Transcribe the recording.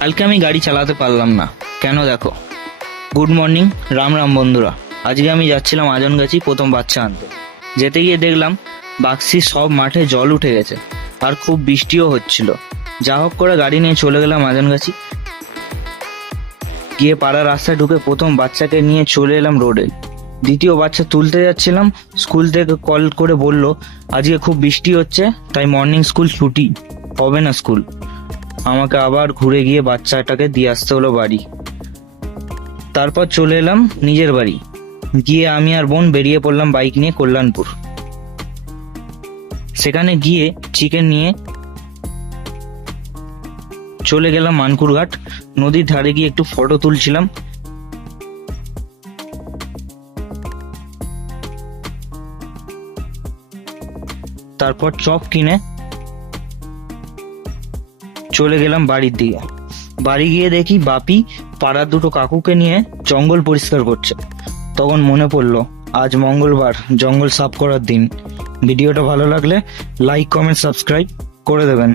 কালকে আমি গাড়ি চালাতে পারলাম না, কেন দেখো। গুড মর্নিং, রাম রাম বন্ধুরা। আজকে আমি যাচ্ছিলাম আজনগাছি প্রথম বাচ্চা আনতে। যেতে গিয়ে দেখলাম বাক্সির সব মাঠে জল উঠে গেছে, আর খুব বৃষ্টিও হচ্ছিল। যা হোক করে গাড়ি নিয়ে চলে গেলাম আজনগাছি। গিয়ে পাড়ার রাস্তায় ঢুকে প্রথম বাচ্চাকে নিয়ে চলে এলাম রোডে। দ্বিতীয় বাচ্চা তুলতে যাচ্ছিলাম, স্কুল থেকে কল করে বলল আজকে খুব বৃষ্টি হচ্ছে, তাই মর্নিং স্কুল ছুটি, হবে না স্কুল। আমাকে আবার ঘুরে গিয়ে বাচ্চাটাকে দিয়ে আসতে হলো বাড়ি। তারপর চলে এলাম নিজের বাড়ি। গিয়ে আমি আর বোন বেরিয়ে পড়লাম বাইক নিয়ে কল্যাণপুর। সেখানে গিয়ে চিকেন নিয়ে চলে গেলাম মানকুরঘাট। নদীর ধারে গিয়ে একটু ফটো তুলছিলাম। তারপর চপ কিনে চলে গেলাম বাড়ির দিকে। বাড়ি গিয়ে দেখি বাপি পাড়ার দুটো কাকুকে নিয়ে জঙ্গল পরিষ্কার করছে। তখন মনে পড়লো আজ মঙ্গলবার, জঙ্গল সাফ করার দিন। ভিডিওটা ভালো লাগলে লাইক, কমেন্ট, সাবস্ক্রাইব করে দেবেন।